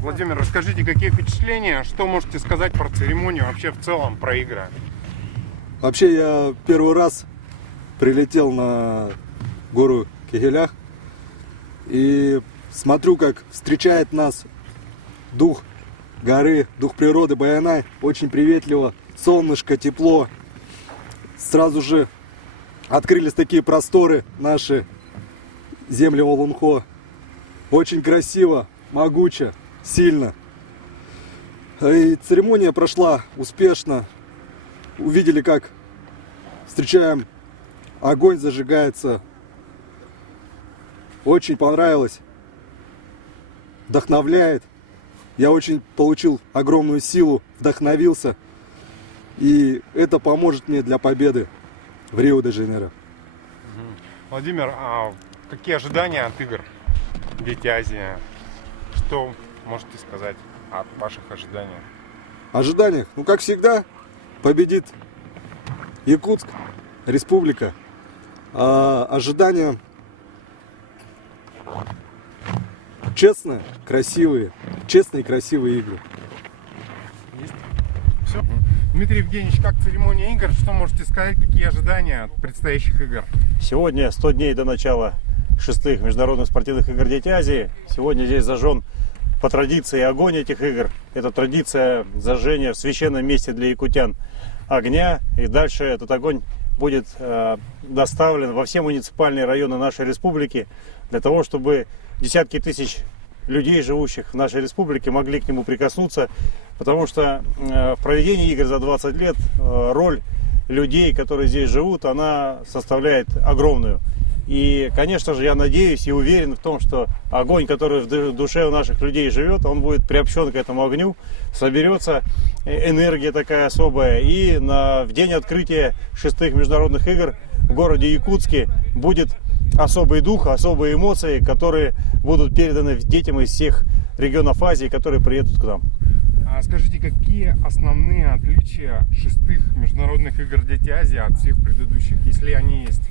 Владимир, расскажите, какие впечатления, что можете сказать про церемонию, вообще в целом про игры? Вообще я первый раз прилетел на гору Кегелях и смотрю, как встречает нас дух горы, дух природы Баянай. Очень приветливо, солнышко, тепло. Сразу же открылись такие просторы наши земли Олонхо. Очень красиво, могуче, сильно. И церемония прошла успешно. Увидели, как встречаем, огонь зажигается. Очень понравилось. Вдохновляет. Я очень получил огромную силу, вдохновился. И это поможет мне для победы в Рио-де-Жанейро. Владимир, а какие ожидания от игр Дети Азии? Что можете сказать о ваших ожиданиях? Ожиданиях? Ну, как всегда, победит Якутск, республика. А ожидания честные, красивые игры. Есть? Все. Дмитрий Евгеньевич, как церемония игр? Что можете сказать, какие ожидания от предстоящих игр? Сегодня 100 дней до начала 6-х международных спортивных игр Дети Азии. Сегодня здесь зажжен по традиции огонь этих игр. Это традиция зажжения в священном месте для якутян огня. И дальше этот огонь будет доставлен во все муниципальные районы нашей республики для того, чтобы десятки тысяч людей, живущих в нашей республике, могли к нему прикоснуться. Потому что в проведении игр за 20 лет роль людей, которые здесь живут, она составляет огромную. И, конечно же, я надеюсь и уверен в том, что огонь, который в душе у наших людей живет, он будет приобщен к этому огню, соберется энергия такая особая. И в день открытия 6-х международных игр в городе Якутске будет особый дух, особые эмоции, которые будут переданы детям из всех регионов Азии, которые приедут к нам. Скажите, какие основные отличия 6-х международных игр Дети Азии от всех предыдущих, если они есть?